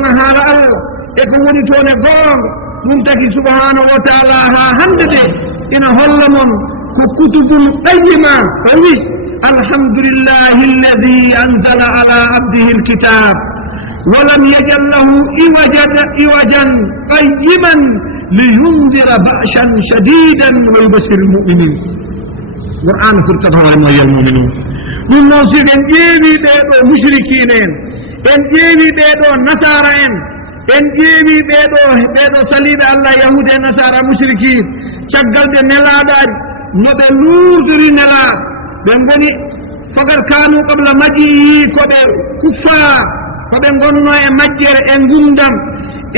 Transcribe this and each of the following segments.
haala Allah e ko woni toon e goonga ɗum tagi subhanahu wa taala ha hande de ina holla mon ko kutubun qayyima o wi alhamdulillahi alladi anzala ala abdihi alkitab ولم يجل له عوجا قيما لينذر بأسا شديدا ويبشر المؤمنين قرآن فرتها ولم المؤمنون ɗum noon si en ƴeewi ɓeeɗo mushrikine en ƴeewi ɓeeɗo nasara en ƴeewi ɓeeɗo saliɓe allah yahude e nasara mushrikin caggal ɓe nelaaɗaari no ɓe luusori nelaaɗo ɓe ngoni fagal kanu qabla majiyi ko ɓe kuffar ko ɓe ngonno e majjere e ngumdam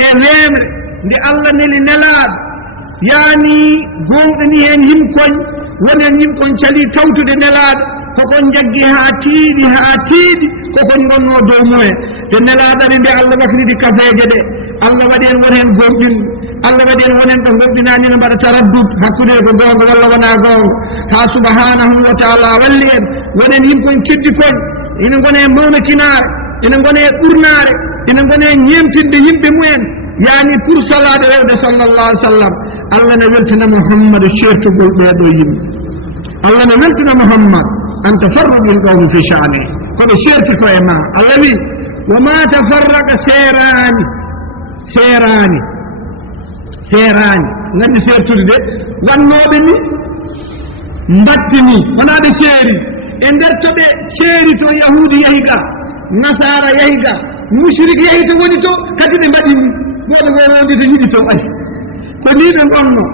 e weemre nde allah neli nelaaɗo yaani gonɓe ni heen yimkoñ wonen yimkoñ cali tawtude nelaaɗo kokon jaggi haa tiiɗi kokon ngonno dow mumen te nelaaɗari nde allah waklidi kafeeje ɗe allah waɗi en won heen gonɓinɓe allah waɗi en wonen ɓe gonɓinaani no mbaɗa taraddud hakkude ko goonga walla wonaa goonga haa subhanahu wa taala walli en wonen yimkoñ keddi koñ ina ngone e mawna kinaare ina ngone e ɓurnaare ina ngone e ñeemtinde yimɓe mumen yaani pour salaade rewde sallallahu alih w sallam allah ne weltina muhammadu ceertugol ɓeeɗo yimɓe allah ne weltina muhammad an tafarruqu lqawmi fi sha'ni koɓe ceertito e ma allah wi wa ma tafarraqa seerani ngandi seertude de wannooɓe ni mbatti ni wonaa ɓe ceeri e nder to ɓe ceeri to yahudi yahi ga nasara yahi ga mushrik yahi to woni to kadi ɓe mbaɗi ni gooto goo rondi to yiɗi to ɓaɗi ko ni ɓe gonno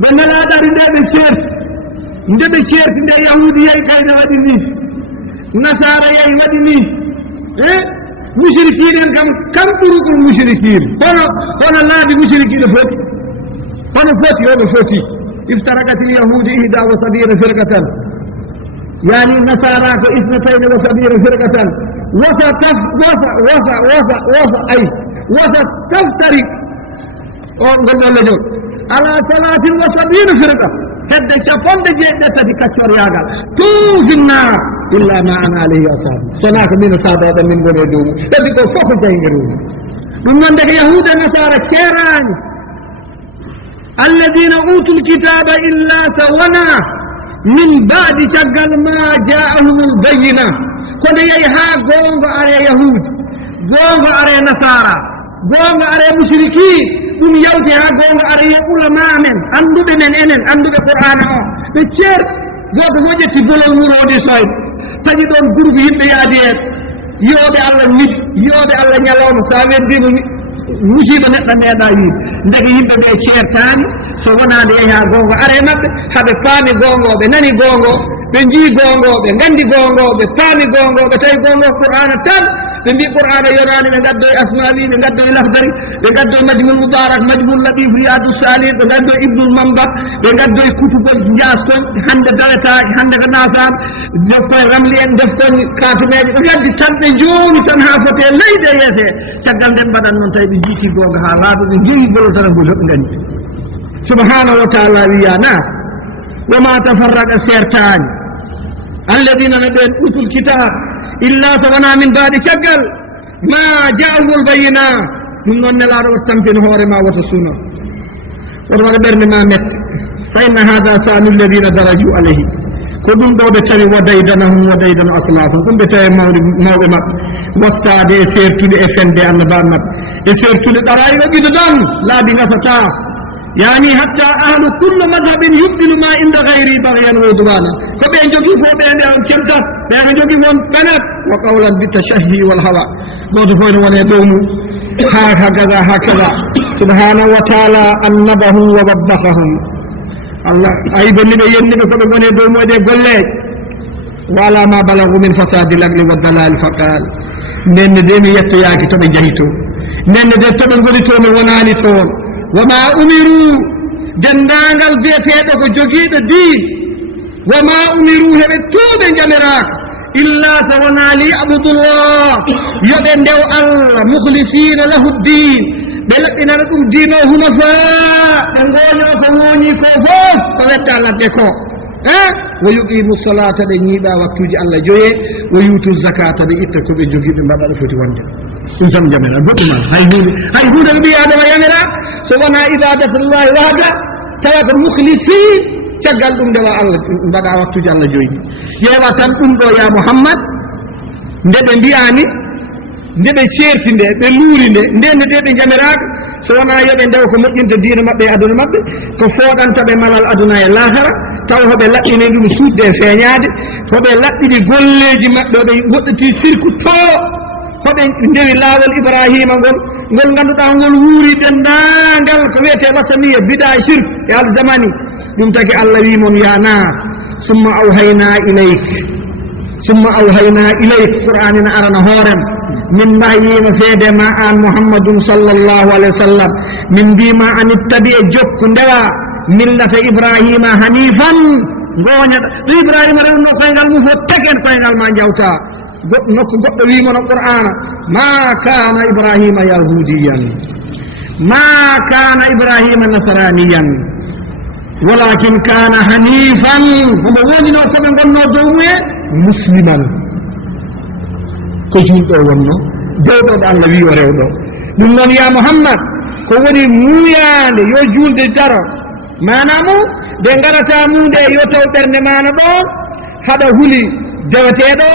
ɓe nelaaɗari nde ɓe ceerti nde ɓe ceerti nde yahudi yahi kayne waɗi ni nasara yahi waɗi ni mushrikin en kam ɓurugol mushrikin hono laabi mushrikiɗo foti hono foti oɓe foti iftarakat lyahudu ihda wa sabina firqatan yani nasara ko isnatayni wa sabina firqatan wasa taftarik on gonnolle jom ala salatin wa sabina firqa hedde capanɗe jeeɗiɗi kaccor yaagal tuusinna illa ma ana alayhi asabi sona ko min saadaɗo min gone dow mum heddi ko fof jayngiruni ɗum noon deke yahude nasara ceerani alladina utu lkitaba illa sawana min baadi caggal ma jaahum lbayina kono yehi ha goongo are yahudi goongo are nasara goongo are mushrikin ɗum yawti ha goongo are ye ulama men annduɓe men enen annduɓe qur'ana o ɓe ceerti goto fof ƴetti bolol murodi soyde taƴi ɗon groupe yimɓe yaadi hen yooɓe allah miji yooɓe allah ñalawma sa weddima musiba neɗɗo meeɗa yiide ndeke yimɓe ɓe ceertani so wonande yehi ha goongo are maɓɓe haɓe paami gongoɓe nani gongo ɓe jii gongoɓe gandi gongoɓe paami gongoɓe tawi gongo qur'ana tan ɓe mbi qur'ana yonani ɓe gaddoye asmawi ɓe gaddoye lahdari ɓe gaddoye majmul moubarak majmul latif riyadou salih ɓe gaddoye ibnul mamba ɓe gaddoye kutubol jaskon hande dawetake hande ko nasan def koye ramli en def kon katumeje ɓe gaddi tan ɓe joomi tan ha fote leyde yeese caggal nden mbaɗan noon tawi ɓe jiiti gonga ha laaɓa ɓe jeeyi golo tan ngol hoɓe gandi subhanahu wa taala wiyana wama tafarraqa sertani alladina no ɓen utul kitab illa so wona min baadi caggal ma jaahumul bayina ɗum noon nelaaɗo woto tampin hoore ma woto suno woto waɗa ɓernde ma mette fa inna hada sanu alladina daraju alayhi ko ɗum ɗo ɓe tawi wadaydanahum wadaydano aslafum ɗum ɓe tawi mawɓe maɓɓe wastade e sertude e fende annabaɓe maɓɓe e sertude ɗarayi o ɓido ɗon laabi gasata yani hatta ahlu kullu madhabin yubdilu ma inda gayri bagyan wa udwana ko ɓe jogii fof ɓeɓe on cemtat ɓeɓe jogii won ɓenat wa qawlan bitashahhi wal hawa goto fof ne wone dow mum hakaza subhanahu wa taala annabahum wa wabbahahum allah ayibonni ɓe yenniɓe koɓe gone dow muɗe golleje wala ma balagu min fasadi lagli wa dalal faqal nenne de mi yettoyaki toɓe jahi toon nenne de toɓe goni toon mi wonani toon wama umiru dendagal biyeteɗo ko jogiiɗo diin wama umiru heɓe tuuɓe jamiraka illa so wona liyabudullah yoɓe ndew allah mukhlisina lahu ddin ɓe laɓɓinana ɗum diino hunafa ɓe gooño ko wooñi ko fof ko wetta laɓɓe ko wo yuqimu salata ɓe ñiiɗa waktuji allah joye wo yutu zakata ɓe itta ko ɓe jogiiɓe mbaɗa ɗo foti wonde ɗum sam jamira goɗɗuma hay hunde ɓi adama yamira so wona ibadatullahi wahda tawa ko mukhlisin caggal ɗum ndewa allah mbaɗa waktuji allah joyyi ƴeewa tan ɗum ɗo ya mouhammad nde ɓe mbiyani nde ɓe ceerti nde ɓe luuri nde ndende nde ɓe jamiraɗo so wona yoɓe ndewa ko moƴƴinta diina maɓɓe e aduna maɓɓe ko fooɗantaɓe malal aduna e lahara taw hoɓe laɓɓini ɗum suudde e feeñaade hoɓe laɓɓiɗi golleji maɓɓe hoɓe goɗɗoti sirku to hoɓe ndewi laawol ibrahima ngol ngannduɗaa ngol wuuri denndaangal ko wiyetee wasaniya bida sirku e alzamani ɗum taki allah wi mon ya naar summa awhayna ilayk qur'anina arana hoorem min mbahyima feede ma an muhammadum sallllahu alayhi wa sallam min mbima an ittabi e jokku ndewa millata ibrahima hanifan gooñaɗa to ibrahima rewno koyngal mum fof tegen koyngal ma jawta nokku goɗɗo wimono qur'ana ma kana ibrahima yahudiyan ma kana ibrahima nasraniyan walakin kana hanifan omo wonino koɓe gonno dow muye musliman ko julɗo wonno jewɗoɗo allah wi o rewɗo ɗum noon ya muhammad ko woni muuyande yo julde daro manamu ɓe garata munde yo taw ɓernde mana ɗo haɗa huuli deweteɗo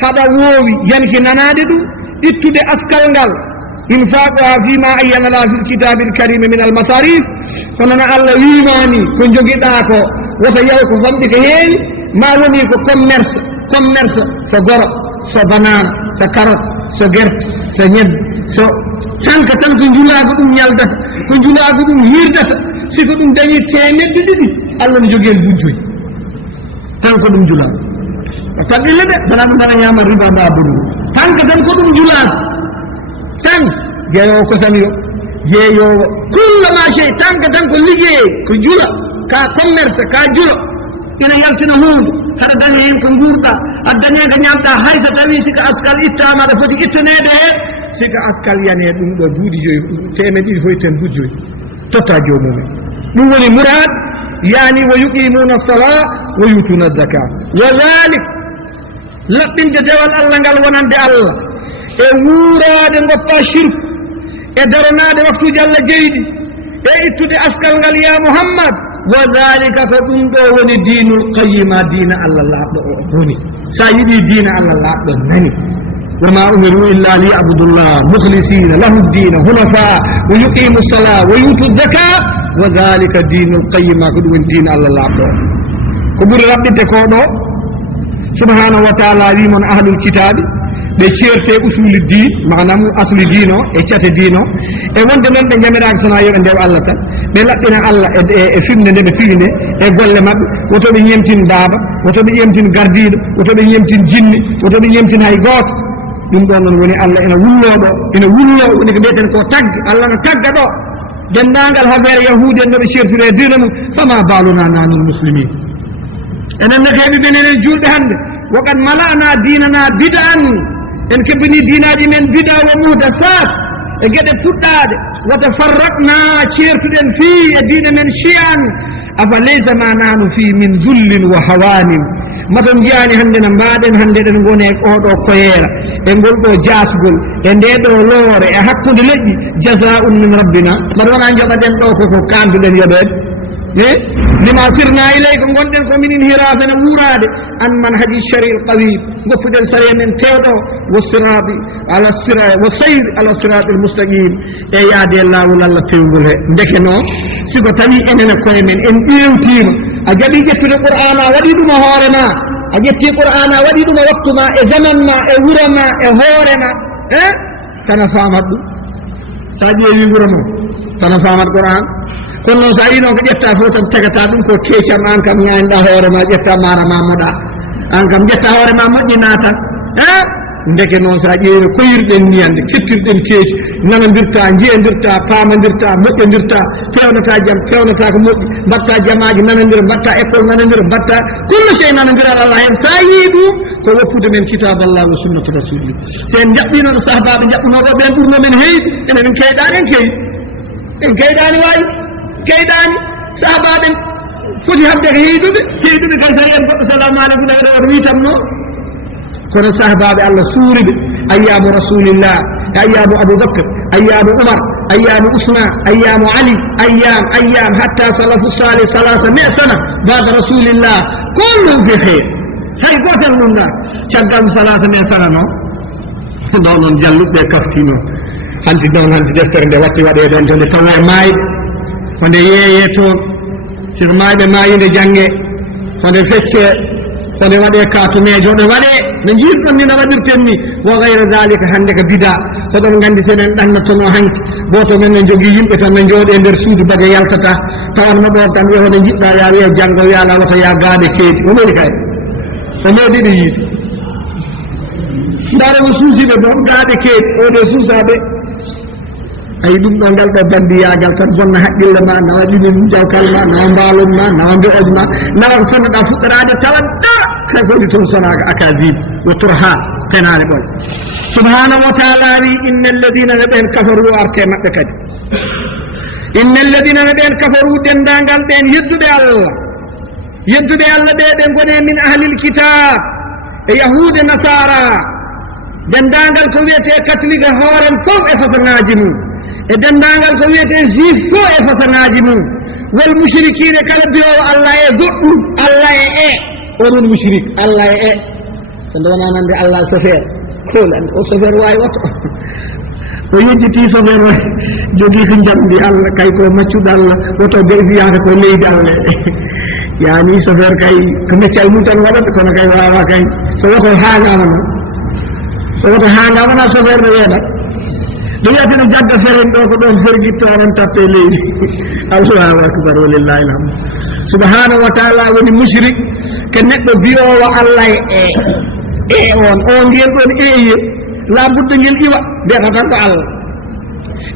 haɗa woowi yanki nanade ɗum ittude askal ngal infaquha fima ayyana la fil kitabi l karime min al masarif honona allah wimani ko joguiɗa ko woto yaw ko famɗi ko heewi ma woni ko commerce so goro so banana so carotte so guerte so ñebbe so tanka tan ko julago ɗum ñaldata ko julago ɗum hirdata siko ɗum dañi temedde ɗiɗi allah ne jogui en bujjoyi tan ko ɗum julago taɓɓille de wona ɗum mbaɗa ñama riba mbaboɗum tanka tan ko ɗum julago tan jeeyowo kosanyo jeeyowo kulla ma chey tanka tan ko liggey ko jula ka commerce ka julo ina yaltina hunde haɗa daña hen ko guurɗa aɗa daña ko ñamɗa hayso tawi sika askal ittama aɗa foti ittanede hen sika askal yane ɗum ɗo duuɗi joyi temen ɗiɗi foy ten buɗ joyi totta jomumen ɗum woni mourad yani wo yuqimuna sala wo yutuna zaka wa dhalik laɓɓinde dewal allah ngal wonande allah e wuurade goppa shirku e daranade waktuji allah jeyɗi e ittude askal ngal ya muhammad wa dhalika ko ɗum ɗo woni dinul qayyima diina allah laaɓɗo o woni sa yiɗi diina allah laaɓɗo nani wama umiru illa liyabudullah mukhlisina lahu ddina hunafa wa yuqimu sala wa yutu zaka wa dhalika dinul qayyima ko ɗum woni diina allah laaɓɗo o ko ɓuri raɓɓinde ko ɗo subhanahu wa taala wimon ahlul kitabe ɓe ceerte usuli din manam asli diino e cate diino e wonde noon ɓe jamiraki sona yoɓe ndew allah tan ɓe laɓɓina allah e fimde nde ɓe fiyi nde e golle maɓɓe woto ɓe ñemtin baaba woto ɓe ñemtin gardiɗo woto ɓe ñemtin jinni woto ɓe ñemtin hay gooto ɗum ɗon noon woni allah ene wulloɗo ene wullo woni ko mbiyeten ko tagge allah no tagga ɗo dendagal habere yahudi en noɓe ceertire e diina mum fama baluna nanul muslimin enen ne keɓi ɓen enen julɓe hannde woqad malana dinana bid'an en kebbini diinaji men bida wa muhdasat e gueɗe puɗɗade wata farraqna ceertuɗen fi e diina men chiyan afa laysa ma nahnu fi min zullin wa hawanin maton jiyani hannde no mbaɗen hannde ɗen goni e oɗo koyera e ngol ɗo jasgol e nde ɗo loore e hakkude leƴƴi jazaa'un min rabbina mbaɗa wona joɓaɗen ɗo koko kanduɗen yoɓede lima sirna ilay ko gonɗen ko minin hirafe no wuurade an man haji shari l qawim goppuɗen sariya men tewɗo wo sirati ala sira wo sayri ala sirati l mustaqim e yaade lawol allah fewgol he ndeke noon siko tawi enen e koye men en ƴewtima a jaɓi ƴettude qur'ana a waɗi ɗum e hoore ma a ƴetti qur'ana a waɗi ɗum e waktu ma e zaman ma e wuro ma e hoore ma kana famat ɗum sa ƴeewi wuro ma kana famat qur'an kono noon so a yi noon ko ƴetta fof tan tagata ɗum ko keecam an kam ñaaniɗa hoore ma ƴetta mara ma moɗa an kam ƴetta hoore ma moƴƴina tan ndeke noon so a ƴeewi koyirɗen niyande kettirɗen keeci nanodirta jiyandirta paamodirta moƴƴodirta fewnata jaam fewnata ko moƴƴi mbatta jamaji nanodira mbatta école nanodira mbatta kullo sey nanodiral allah hen sa yii ɗum ko woppude men kitab allah wa sunnatu rasulillah so en jaɓɓino no sahabaɓe jaɓɓunoɗo ɓen ɓurno men heydi enen en keyɗani en keyɗani wayi keyɗani sahabaɓe foti habde ko heydude kay so en goɗɗo salamu aleykum ɗeɗe oto witamno kono sahabaɓe allah suuriɓe ayyamu rasulillah أيام أبو بكر أيام عمر أيام عثمان أيام علي أيام حتى سلف الصالح 300 سنة بعد رسول الله كلهم في خير هاي قتل منا شغال 300 سنة non jalluɓe kaftino hanti ɗon hanti deftere nde watti waɗe ɗon to nde tawa e maayɓe ko nde yeeye toon sir maayɓe maayinde jangge ko nde fecce ko nde waɗe katumejo ɗe waɗe no jiirɗon ni no waɗirten ni wo gayre dalika hannde ko bida koɗon nganndi seɗen ɗannattono hanki gooto men ne jogii yimɓe tan ne njooɗe ndeer suudu baje yaltata tawanno ɗon tan wiya hono jiɗɗa ya wiya janngo wiya ala wata ya gaaɓe keedi o moni kay o meeɗiɗo yiide ndaare mo suusiɓe boon gaaɓe keedi oɗo suusaaɓe ayi ɗum ɗo ngal ɗo bandiyagal tan bonna haqqille ma nawa ɗimin jawkal ma nawa mbaalon ma nawa mbe'oj ma nawa ko fonnoɗa fuɗɗorade tawa dara kay koni toon sonaga akadib wo turha penare ɓoy subhanahu wa taala wi inna alladina ne ɓen kafaru arte maɓɓe kadi inna alladina ne ɓen kafaru dendagal ɓen yedduɓe allah ɓe ɓe gone min ahlil kitab e yahude nasara dendagal ko wiyete catholique hooren fof e façonŋaji mum e dendagal ko wiyete juif fof e façonŋaji mum wal mushrikine kala mbiyowo allah e goɗɗum allah e onon mushrik allah e so nde wona nande allah chauffeur kolan o chauffeur wawi oto o yejjiti chauffeur wa jogii ko jamdi allah kay ko maccuɗo allah woto be wiyata ko leydi allah yani chauffeur kay ko meccal mum tan waɗata kono kay wawa kay so woto hangama noon so woto hangama na chauffeur no weeɗat ɗum wiyateno jagga feren ɗo ko ɗon ferjitto onon tappe leydi allahu akbar walillahi alhamdu subhanahu wa taala woni mushrik ko neɗɗo biyowo allah e on ngel ɗon eye labudde ngel iwa mbiyata tan ko allah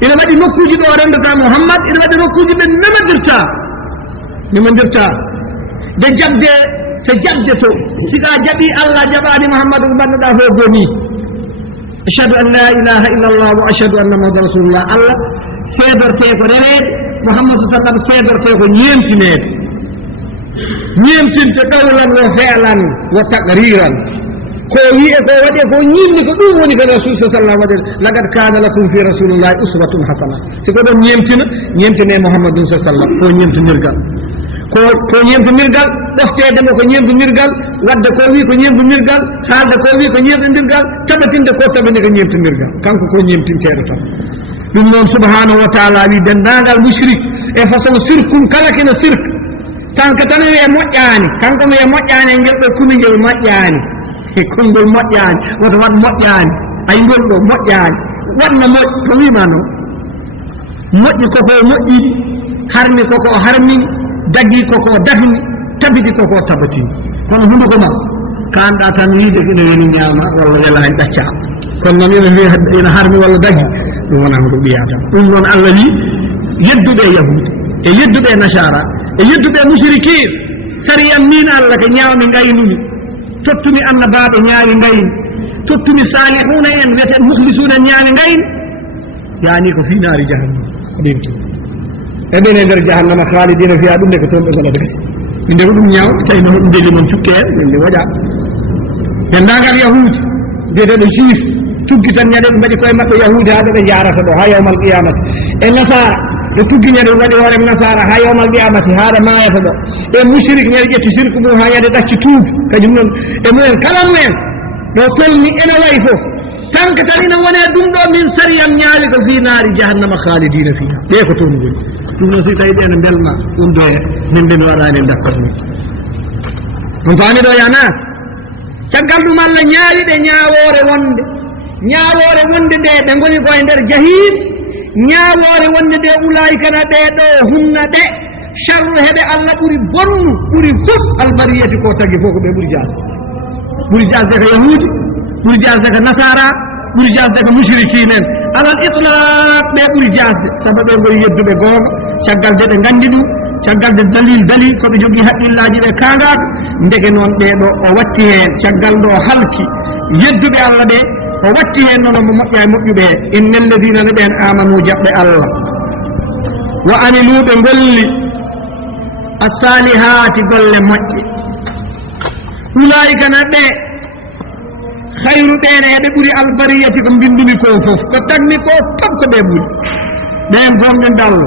ina waɗi nokkuji ɗo rendata mouhammad ina waɗi nokkuji ɓe nemandirta de jabde so jabde to sika jaɓi allah jaɓani mouhammadou ko mbannoɗa fo gomi ashhadu an la ilaha illa allah wa ashhadu anna muhammadan rasulullah allah seedorte ko rewede mouhammad sa sallam seedorte ko ñemtinede ñemtinte ɗowlan wo feelan wo taqriran ko wiye ko waɗe ko ñimni ko ɗum woni ko rasul sa sallam waɗe laqad kana lakum fi rasulillahi uswatun hasana siko ɗon ñemtine mouhammadun sa sallam ko ñemtinirgal ko ñemtinirgal ɗoftedemo ko ñemtinirgal wadde ko wi ko ñemtinirgal haalde ko wi ko ñemtinirgal taɓatinde ko taɓani ko ñemtinirgal kanko ko ñemtinteɗo tan ɗum noon subhanahu wa taala wi dendagal mushrik e façon sirkum kala kene sirk tanko tan wiye moƴƴani kanko mi wiye moƴƴani ngel ɗo kumi ngel moƴƴani konngol moƴƴani woto wat moƴƴani ay ngol ɗo moƴƴani waɗno moƴ ko wima noon moƴƴi koko moƴƴi harmi koko harmini daggi koko dafini tabiti koko tabatini kono hunduko ma kanɗa tan wiide ina woni ñaama walla welani ɗaccama kono noon ina wi ina harmi walla daggi ɗum wona ko ɓiyata ɗum noon allah wi yedduɓe yahude e yedduɓe nasara e yedduɓe mushrikin sariyam min allah ko ñaawmi gaynumi tottumi annabaɓe ñaawi gayni tottumi salihuna en wiyete mukhlisuna ñaawi gayni yani ko fi naari jahannama ɗemti e ɓen e nder jahannama khalidina fiya ɗum de ko toon ɓe gonata gasi min de ko ɗum ñaaw tawino ɗum deli moon cukkere ɓende waɗa dendagal yahude mbiyeteɗo juif tuggi tan ñaɗe ɓe mbaɗi koye maɓɓe yahude haɗo ɓe jarata ɗo ha yawmal qiyamati e nasara ɓe tuggi ñaɗe ɓe waɗi hoore nasara ha yawmal qiyamati haɗa mayata ɗo e mushrik ñaɗe ƴetti sirku mum ha yade ɗacci tuubi kañum noon e mumen kala mumen ɗo tolni ene wayi fof tanka tan ina wone ɗum ɗo min sariyam ñaawi ko fi naari jahannama khalidina fiha ɓe ko toon goni ɗum noon si tawi ɓene belma ɗum ɗo e min ɓen waɗani dakkat min on faami ɗo yana caggal ɗum allah ñaawi ɗe ñaawore wonde nde ɓe goni koye nder jahim ñaawore wonde nde ulaykana ɓeɗo hunna ɓe charru heɓe allah ɓuri bonnu ɓuri fof albariyati ko tagui fof ko ɓe ɓuri jasde ko yahudi ɓuri jasde ko nasara ɓuri jasde ko mushrikinen alal itlaq ɓe ɓuri jasde saabu ɓe goni yedduɓe goonga caggal de ɓe gandi ɗum caggal de dali koɓe jogui haqqillaji ɓe kagaɗo ndege noon ɓeɗo o watti hen caggal ɗo halki yedduɓe allah ɓe o watti hen noon mo moƴƴa e moƴƴuɓe he inna alladina ne ɓen amanu jaɓɓe allah wa amiluɓe golli assalihati golle moƴƴe ulaika na ɓe khayru ɓeene eɓe ɓuri albariyati ko mbindumi ko fof ko tagmi ko fof ko ɓe ɓuri ɓen gonɓe dallo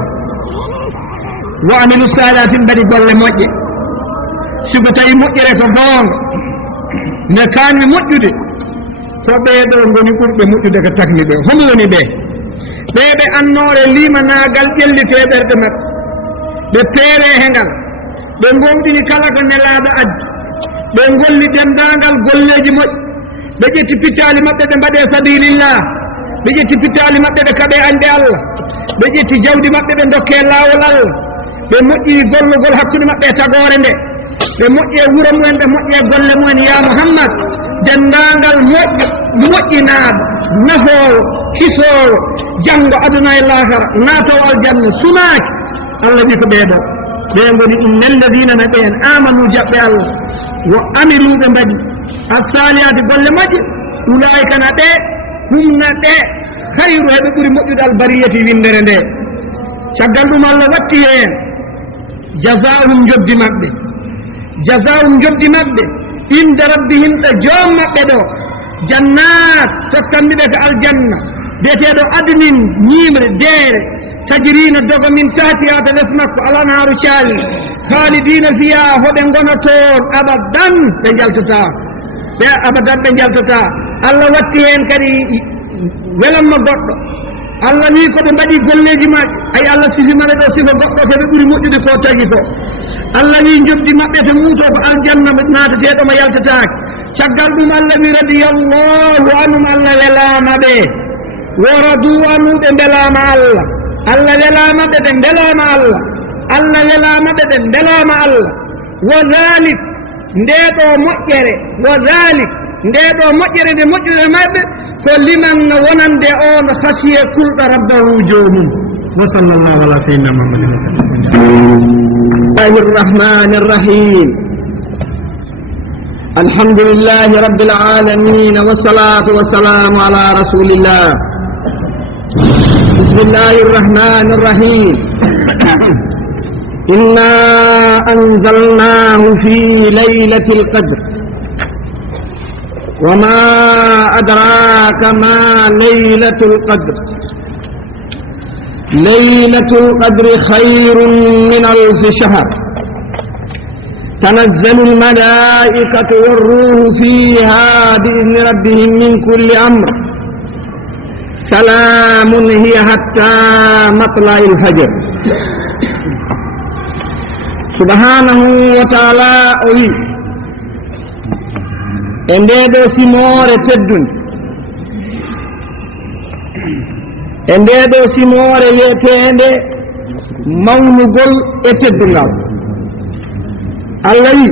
wa amilu salati mbaɗi golle moƴƴe siko tawi moƴƴere ko goonga nde kanmi moƴƴude ko ɓeeɗo ngoni ɓurɓe moƴƴude ko tagmi ɓe homi woni ɓe ɓeɓe annore limanagal ƴellite ɓerɗe maɓɓe ɓe peere he ngal ɓe gomɗini kala ko nelaɗo addi ɓe golli dendagal golleji moƴƴi ɓe ƴetti pittali maɓɓe ɓe mbaɗe sabilillah ɓe ƴetti pittali maɓɓe ɓe kaɓe ande Allah ɓe ƴetti jawdi maɓɓe ɓe dokke lawol Allah ɓe moƴƴini gollugol hakkude maɓɓe e tagore nde ɓe moƴƴi e wuuro mumen ɓe moƴƴi e golle mumen ya Muhammad dendagal moƴƴinaɗo nafowo hisowo janggo aduna e lahara natowo aljanna sunaki Allah wi ko ɓeeɗo ɓe goni inna alladina na ɓen amanu jaɓɓe Allah wo amiluɓe mbaɗi assalihati golle moƴƴe ulaika na ɓe humna ɓe hayru heɓe ɓuuri moƴƴude albariyati windere nde caggal ɗum Allah watti heen jazahum joddi maɓɓe inde rabbihim ɗo joom maɓɓe ɗo jannat tokkanmiɓe ko aljanna biyeteɗo adnin ñimre deere tajirina dogo min tahtiha to less makko alanharu caali khalidina fiha hoɓe gona toon abadan ɓe jaltata Allah watti hen kadi welanma goɗɗo Allah wi koɓe mbaɗi golleji maɓɓe ay Allah sifimaɓe ɗo sifa goɗɗo koɓe ɓuuri moƴƴude ko tagi ko Allah wi jobdi maɓɓe to muuto ko aljanna natateɗoma yaltatake caggal ɗum Allah wi radiyallahu anhum Allah welama ɓe wo radu anu ɓe belama Allah welamaɓe ɓe belama Allah welamaɓe ɓe belama Allah wo dhalik ndeɗo moƴƴere ndeɗo moƴƴere nde moƴƴude maɓɓe ko liman no wonande on khasiye kulɗo rabbahu jomum wa sallallahu ala sayyidina muhammadin wa sallam bismillahir rahmanir rahim alhamdulillahi rabbil alamin wassalatu wassalamu ala rasulillah bismillahir rahmanir rahim inna anzalnahu fi laylatil qadr وما أدراك ما ليلة القدر ليلة القدر خير من 1000 شهر تنزل الملائكة والروح فيها بإذن ربهم من كل أمر سلام هي حتى مطلع الفجر سبحانه وتعالى أوي e ndeɗo simore teddunde e ndeɗo simore wiyetende mawnugol e teddungal Allah wi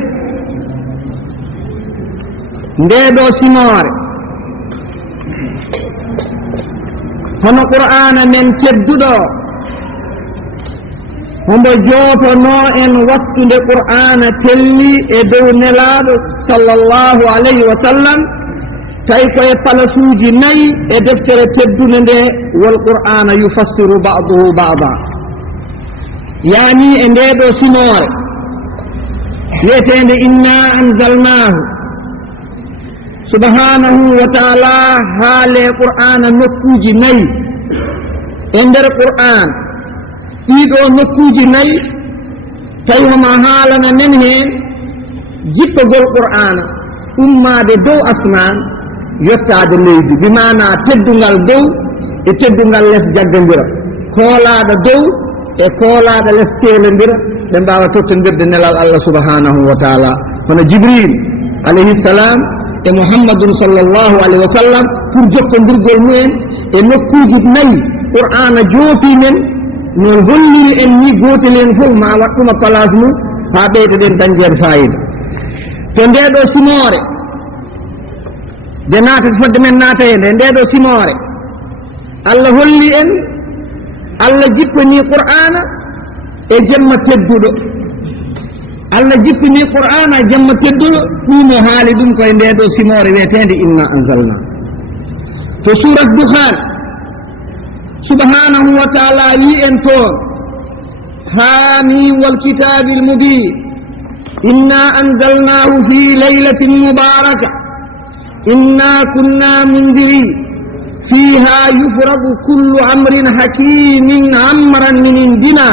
ndeɗo simore hono qur'ana men tedduɗo hombo jootono en wattude qur'ana telli e dow nelaɗo sallallahu alayhi wa sallam tawi koye palasuuji 4 e deftere teddude nde wal qur'ana yufassiru ba'duhu ba'da yani e ndeɗo simore wiyetende inna anzalnahu subhanahu wa ta'ala haale qur'ana nokkuji 4 e nder qur'an ɗiɗo nokkuji 4 tawi homo haalana men heen jippogol qur'ana ummade dow asman yottade leydi bimana teddungal dow e teddungal less jaggandira koolaɗo dow e koolaɗo less sehlodira ɓe mbawa tottodirde nelal Allah subhanahu wa ta'ala hono Jibril alayhi salam e Muhammadun sallallahu alayhi wa sallam pour jokkodirgol mumen e nokkuji 4 qur'ana joofi men no holliri en ni gotel en fof ma waɗɗuma place mum ha ɓeydoɗen dañjede fayida to ndeɗo simore de naatata fodde men naata hen e ndeɗo simore Allah holli en Allah jippani qur'ana e jemma tedduɗo Allah jippini qur'ana e jemma tedduɗo ɗumo haali ɗum koye ndeɗo simore wiyetede inna anzalna to surat Dukhan subhanahu wa ta'ala wi en toon hamim wal kitabil mubin inna anzalnahu fi laylatin mubarakah إنا كنا منذرين فيها يفرق كل أمر حكيم أمرا من عندنا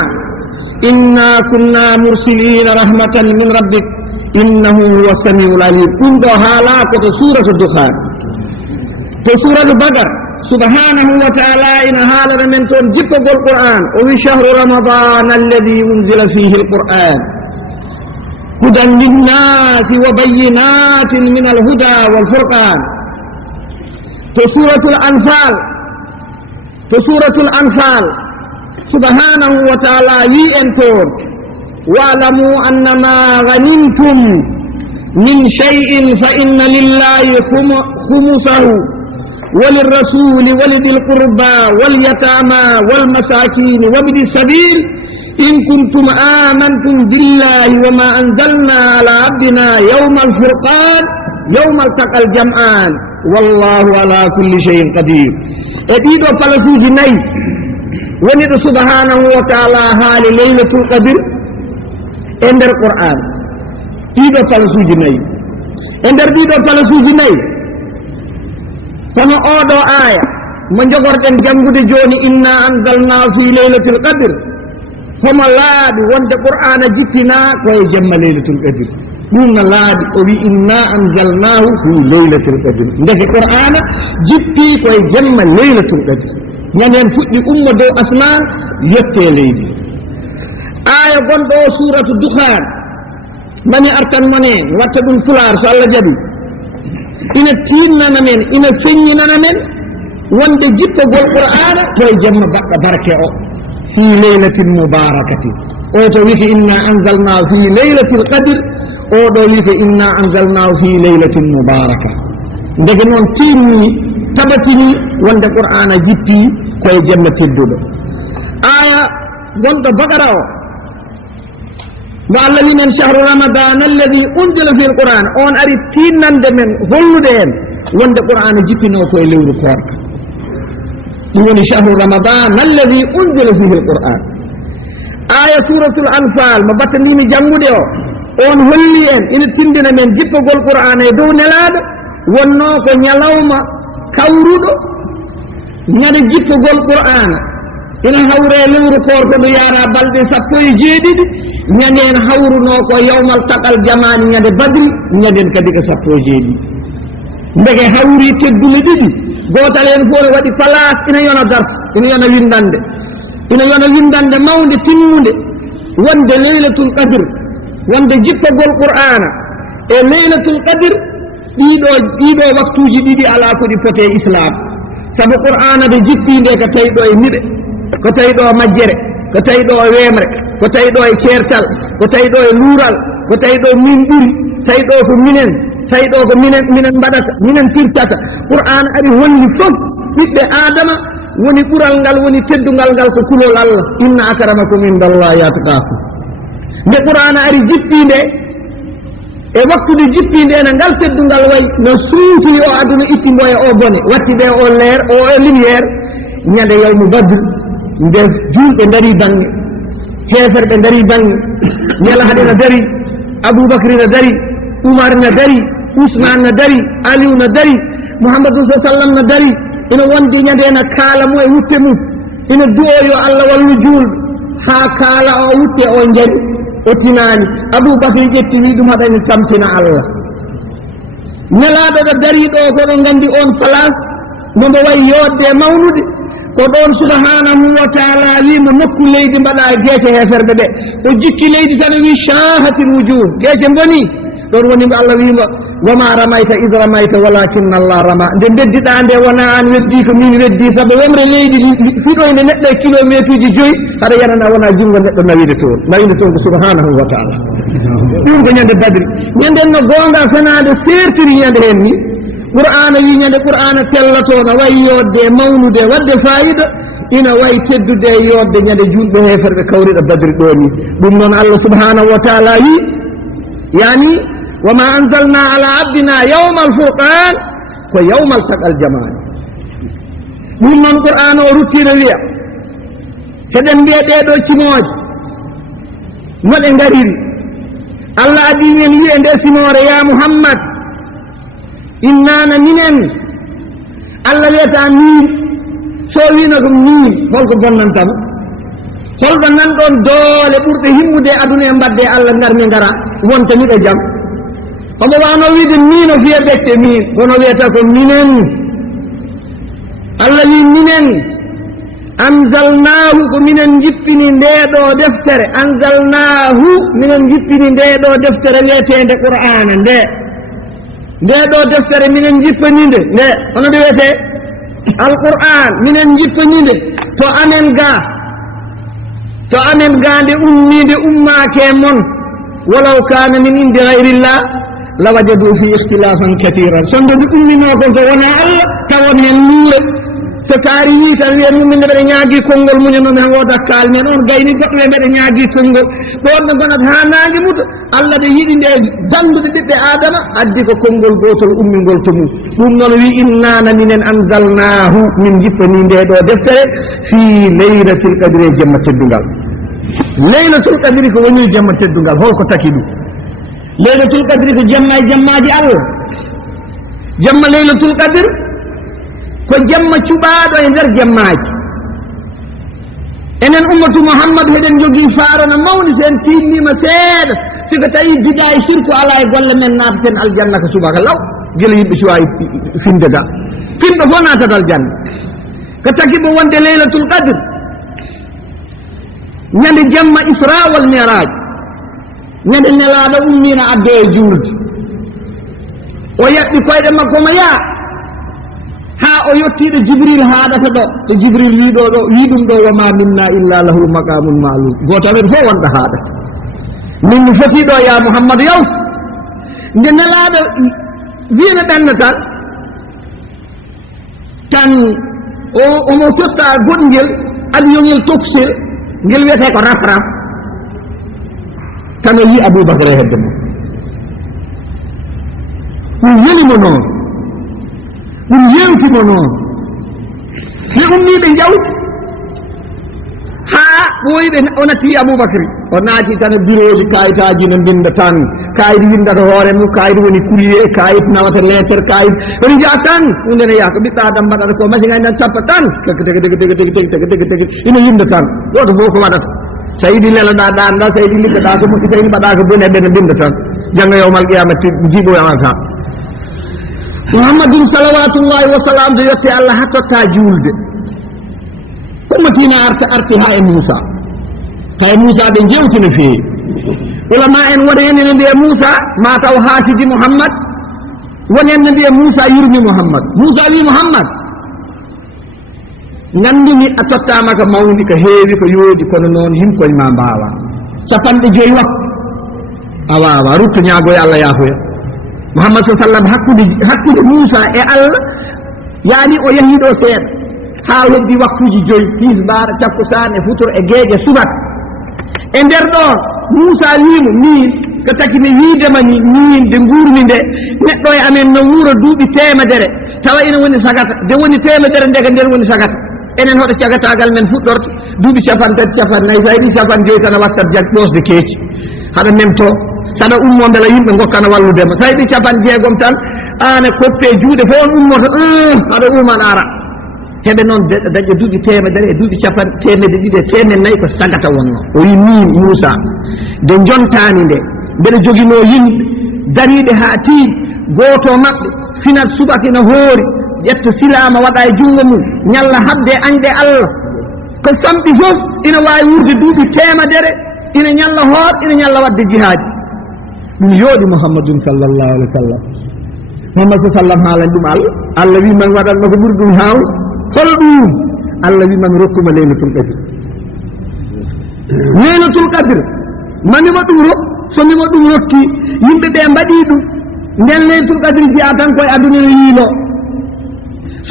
إنا كنا مرسلين رحمة من ربك إنه هو السميع العليم كنت هالاك سورة الدخان سورة البقر سبحانه وتعالى إن هذا من تنجب القرآن وفي شهر رمضان الذي أنزل فيه القرآن هدى للناس وبينات من الهدى والفرقان سورة الأنفال سبحانه وتعالى ينتور واعلموا أن ما غنمتم من شيء فإن لله خمسه وللرسول ولذي القربى واليتامى والمساكين وابن السبيل إن كنتم آمنتم بالله وما أنزلنا على عبدنا يوم الفرقان يوم التقى الجمعان والله على كل شيء قدير أديد فلسو جني وند سبحانه وتعالى حال ليلة القدر عند القرآن ديد فلسو جني عند ديد فلسو جني فما أودو آية من جغرتن جنبود جوني إنا أنزلنا في ليلة القدر فما لابي وانت قرآن جتنا كوي جمع ليلة القدر من لابي وي إنا أنزلناه في ليلة القدر عندك قرآن جتي كوي جمع ليلة القدر يعني فؤدي دو أسمان يكتي ليدي آية قندو سورة الدخان مني أركان مني واتبون فلار سأل جدي ina tinnana men ina feññinana men wonde jippogol qur'ana koye jamma baɗɗo barke o fi leylatin mubarakatin o to wiki inna anzalnahu fi leylatil qadr o ɗo wiki inna anzalnahu fi leylatin mubaraka ndege noon tinnini tabatini wonde qur'ana jippi koye jamma tedduɗo aya gonɗo bagara o والله من شهر رمضان الذي أنزل في القرآن أون أريتين من هلدين وند القرآن جبنا في ليل القرآن من شهر رمضان الذي أنزل فيه القرآن آية سورة الأنفال ما بتني من جنبه أون هلين إن تندنا من جبنا القرآن دون لاد ونوك نيلوما كورود نيجي جبنا القرآن ina hawre lewru korko do yara balde sappo e jeedidi ñanden hawruno ko yawmal taqal jamani ñande badri ñanden kadi ko sappo e jeedidi ndege hawri teddule didi gotal en fo wadi place ina yona dars ina yona windande mawde timmude wonde laylatul qadr wonde jippagol qur'ana e laylatul qadr ɗiɗo waktuji ɗiɗi ala ko ɗi fote islam sabu qur'ana de jippinde ko tawiɗo e miɗe ko tawiɗo majjere ko tawiɗo e wemre ko tawiɗo e ceertal ko tawiɗo e luural ko tawiɗo min ɓuri tawiɗo ko minen mbaɗata minen firtata qur'an ari holli fof ɓiɓɓe adama woni ɓural ngal woni teddungal ngal ko kulol allah inna akramakum indallahi atqakum nde qur'an ari jippinde e waktude jippinde ene ngal teddungal wayi no suutini o aduna ittimbo e o bone watti ɓe o leer o lumiére ñande yawmu badr nde julɓe dari bange heferɓe dari bange ñalahade no dari aboubacry no dari oumar no dari ousmane no dari aliou no dari mouhamadou sallam no dari ina wondi ñande ene kaala mo e wutte mum ina duwoyo allah wallu julɓe ha kaala o wutte o jari o tinani aboubacry ƴetti wi ɗum haɗani tampina allah ñalaɗo ɗo dari ɗo koɗo gandi on place momo wayi yodde mawnude ko ɗon subhanahu wa taala wimo nokku leydi mbaɗa gueece heferɓe ɓe o jikki leydi tan wi shahatil wujuh gueece boni ɗon woni mo allah wimo wama ramayta id ramayta walakinna allah rama nde beddiɗa nde wona an weddi ko min weddi saabu wemre leydi fiɗoyde neɗɗo e kilométre uji 5 haɗa yanana wona junngo neɗɗo nawide toon ko subhanahu wa taala ɗum ko ñande badri ñanden no gonga sonade sertiri ñande hen ni qur'ana wi ñande qur'ana tellato no wayi yodde mawnude wadde fayida ina wayi teddude yodde ñande julɓe heferɓe kawriɗo badri ɗo ni ɗum noon allah subhanahu wa taala wi yani wama anzalna ala abdina yawma alfurqan ko yawma altaqal jamani ɗum noon qur'ana o ruttino wiya heɗen mbiya ɗeɗo cimoje noɗe gariri allah addi men wiye nde simore ya muhammad innana minen Allah wiyata min so wino ko min holko bonnantamo holɗo nan ɗon doole ɓurɗe himmude aduna e mbadde Allah ngarmi ngara wonta miɗo jam omo wano wiide min o fiya ɓecce min kono wiyata ko minen Allah wi minen anzalnahu ko minen jippini ndeɗo deftere anzalnahu minen jippini ndeɗo deftere wiyetede qur'ana ndeɗo deftere minen jippaninde nde hono nde wiyete alqur'an minen jippaninde to amen ga nde ummide ummake mon walaw kana min indi gayrillah lawajadu fi ikhtilafan kathiran sonde nde ummino kon so wona Allah tawon hen muure so taari wi tan wiya mumen mbeɗa ñaagui konngol muñano men wooda kaal men on gayni goɗɗo e mbeɗa ñaagui konngol ɗon no gonat ha nangue muta Allah ɗe yiɗi nde dandude ɓiɓɓe adama addi ko konngol gotol ummingol to mum ɗum noon wi innana minen anzalnahu min jippani nde ɗo deftere fi laylatil qadri e jemma teddugal laylatul qadri ko woni jemma teddugal holko taki ɗum laylatul qadri ko jemma e jemmaji Allah jemma laylatul qadr ko jemma cuɓaɗo e nder jemmaji enen ummatu Muhammad heɗen jogui faarona mawni sen tinnima seeɗa siko tawi bida e sirku ala e golle men nataten aljanna ko subaka law guila yimɓe cuwawi finde ga finɗo fof natat aljanna ko takibo wonde laylatul qadr ñande jemma isra wal miraj ñande nelaɗo ummina adde e julde o yaɓɓi koyɗe makko mo yaa ha o yettiɗo Jibril haɗata ɗo to Jibril wiɗo ɗo wi ɗum ɗo wama minna illa lahu maqamun ma'lum goto amen fof wonɗo haɗata min mi fotiɗo ya Muhammadu yaw nde nelaɗo wino ɗanna tan omo totta goɗgel avion toksil ngel wiyete ko rafraf tan o yi Aboubacry e hedde mo ɗum welimo noon ɗum yewtimo noon ɓe ummiɓe jawti ha ɓoyiɓe o natti Aboubacry o naati tan bureau ji kayitaji no binda tan kayit windata hoore mum kayit woni courrier kayit nawata lettre kayit woni jaa tan hunde ne yaha ko ɓiɗɗa adam mbaɗata ko machine ay nan sappa tan tege ina yinda tan goto fof ko waɗata so yiɗi lelaɗa ɗanɗa so yiɗi liggoɗa ko moƴƴi so yiɗi mbaɗa ko bone ɓene binda tan jangga yawmal qiyamati jiiɓoyamata Muhammadun salawatullahi wa salam do yotti Allah ha totta julde ummatina arti ha e Musa kay Musa ɓe jewti no feewi ulama en wona hen ne mbiya Musa ma taw haasidi Muhammad wonen ne mbiya Musa yurmi Muhammad Musa wi Muhammad gandumi a tottama ko mawni ko heewi ko yooɗi kono noon himkoye ma mbawa capanɗe joyi waktu a wawa rutto ñaagoye Allah yahoya Muhammad sallam hakkude Musa e Allah yaani o yahiɗo seeɗa ha heddi waktuji joyi tisbar takkusane futuro e geeƴe subat e nder ɗon Musa wimo min ko taki mi wiidema ni min de gurmi nde neɗɗo e amen no wuuro duuɓi temedere tawa ina woni sagata nde woni temedere ndega nden woni sagata enen hoɗo cagatagal men fuɗɗorto duuɓi capantati capannayyi sa yiɗi capan joyi tan a wattat ƴosde keeci haɗa memto saɗa ummo beela yimɓe gokkana walludema sa yiɗi capan jeegom tan an e koppe juuɗe fof on ummoto haɗa uman ara heɓe noon dañƴa duuɓi temedere e duuɓi capan temedde ɗiɗi e temen nayyi ko sagata wonno o wi min Moussa nde jontani nde mbeɗa jogino yimɓe dariɓe ha tiiɗi goto maɓɓe finat subaka ina hoori ƴetta silama waɗa e jungo mum ñalla habde añde Allah ko famɗi fof ina wawi wurde duuɓi temedere ina ñalla hoor ina ñalla wadde jihaadi ɗum yooɗi Muhammadun sallallahu alaihi wa sallam Muhammad sallam haalani ɗum Allah wi man waɗanno ko ɓuri ɗum haw holo ɗum Allah wi man rokkuma laylatul qadr laylatul qadr manima ɗum somima ɗum rokki yimɓe ɓe mbaɗi ɗum nden laylatul qadr jiya tan koye aduna no yiilo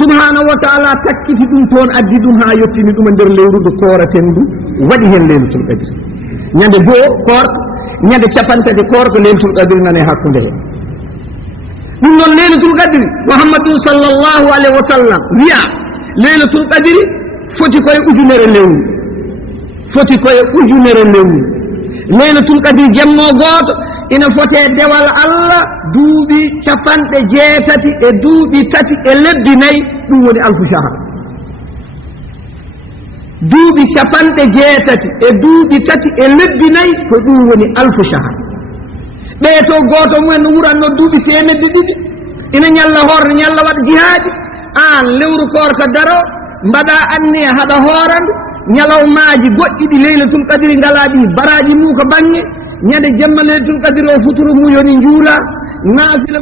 subhanahu wa taala takkiti ɗum toon addi ɗum ha yettini ɗum e nder lewru ndu kooraten ndu waɗi hen laylatul qadr ñande goo koorka ñande capantati koorka laylatul qadr nane hakkude hen ɗum noon laylatul qadri Muhammadun sallallahu alaihi wa sallam wiya laylatul qadri foti koye ujunere lewru laylatul qadri jemmo gooto ina fote dewal Allah duuɓi capanɗe jeetati e duuɓi tati e lebbi nayi ɗum woni alfu shahar duuɓi capanɗe jeetati e duuɓi tati e lebbi nayi ko ɗum woni alfu shahar ɓeeto gooto mumen no wuranno duuɓi temedde ɗiɗi ina ñalla hoore ñalla waɗa jihaadi an lewru koor ka daro mbaɗa anniya haɗa hoorandu ñalawmaaji goɗɗi ɗi leylatul qadiri ngalaaɗi baraji mum ko baŋnge ñande jemma leylatul qadiri o futuro mum yoni njuula naafila